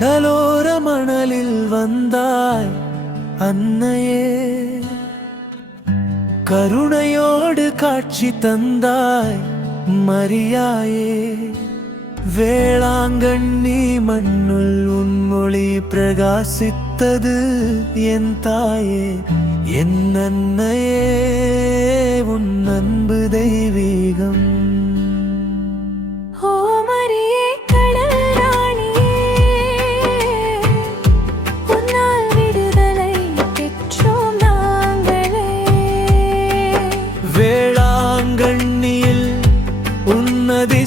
கடலோர மணலில் வந்தாய் அன்னையே. கருணையோடு காட்சி தந்தாய் மரியாயே. வேளாங்கண்ணி மண்ணுள் உன்மொழி பிரகாசித்தது என் தாயே. என் அன்னையே உன் அன்புதை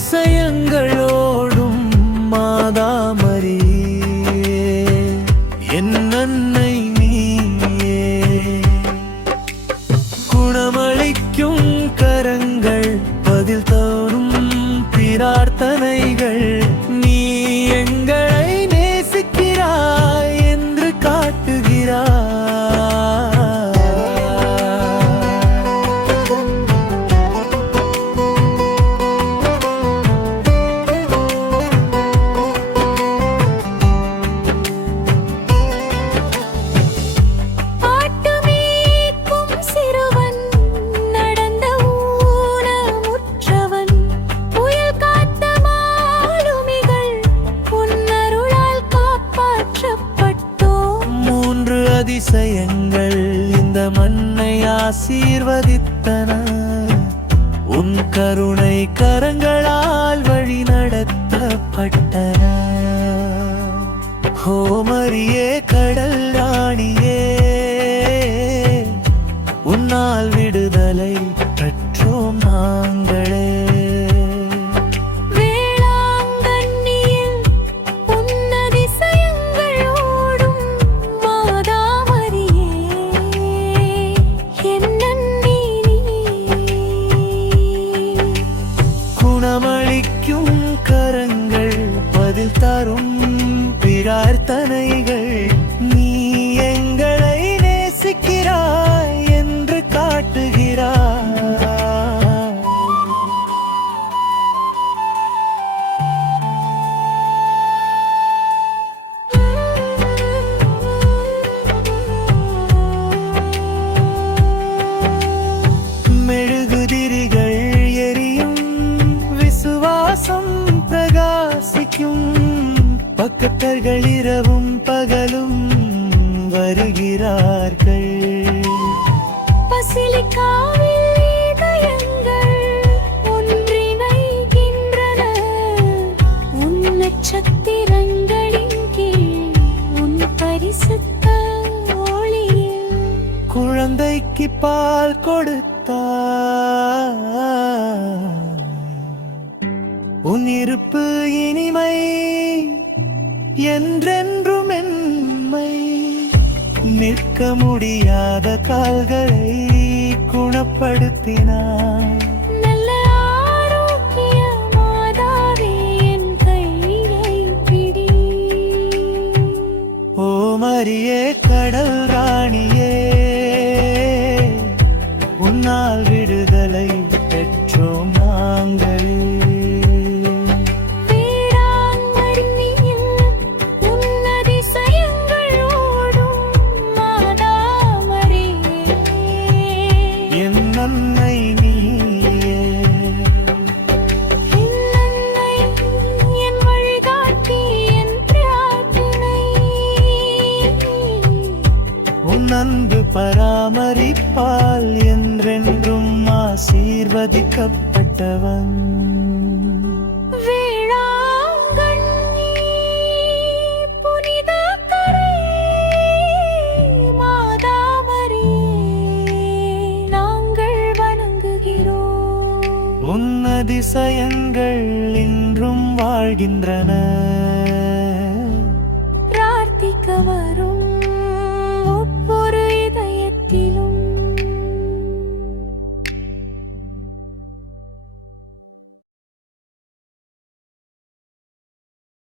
அதிசயங்களோடும் மாதாமரியே. என் அதிசயங்கள் இந்த மண்ணை ஆசீர்வதித்தன. உன் கருணை கரங்களால் வழி நடத்தப்பட்டன. ஹோமரியே വീഴാർ തനൈകൾ பக்கத்தர்கள் இரவும் பகலும் வருகிறார்கள். நட்சத்திரங்களின் கீழ் உன் பரிசுத்த ஒளியில். குழந்தைக்கு பால் கொடுத்தாய். உன் இருப்பு இனிமை என்றென்றும் என்மை நிற்க முடியாத கால்களை குணப்படுத்தினாய் பராமரிப்பால் என்றென்றும் ஆசீர்வதிக்கப்பட்டவன். உன்னதிசயங்கள் இன்றும் வாழ்கின்றன. பிரார்த்திக்க வரும்